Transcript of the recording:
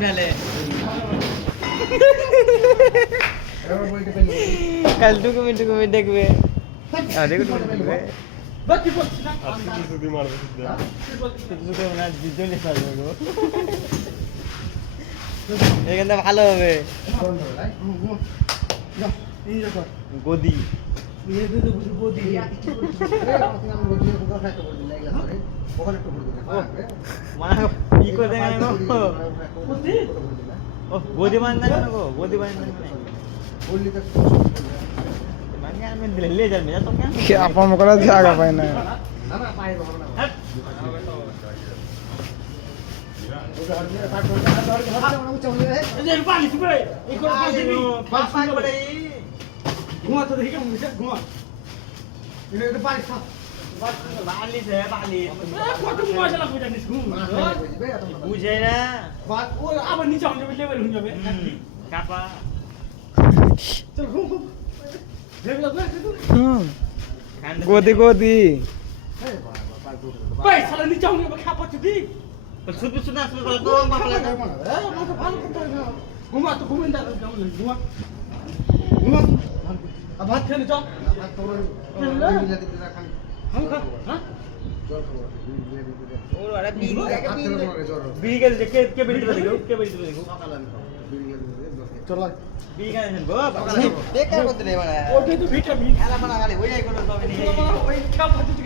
ফেলে কাল টুকুমি টুকুমি দেখবে দেখবে এখানে ভালো হবে গদি কি করে গদি মান না গো গদি মান আপন করার জায়গা পায় না বুঝে না আবার নিচে লেভেল হয়ে যাবে কাপা গদি গদি ভাই সালা নিচে হয়ে যাবে খাপা চুদি শুধু শুধু আসলে বলে তো বাবা লাগে ভালো করতে হবে ঘুমা তো ঘুমিয়ে দাও ঘুমা ঘুমা আর ভাত খেয়ে যাও বিড়ি কে বিড়ি দিবে দেখো কে বিড়ি দিবে দেখো চলো বিড়ি খাই নেন গো বেকার করতে নেই মানে ওটাই তো ভিটামিন খেলা মানা খালি ওইটাই করো তবে ওই খাপা চুদি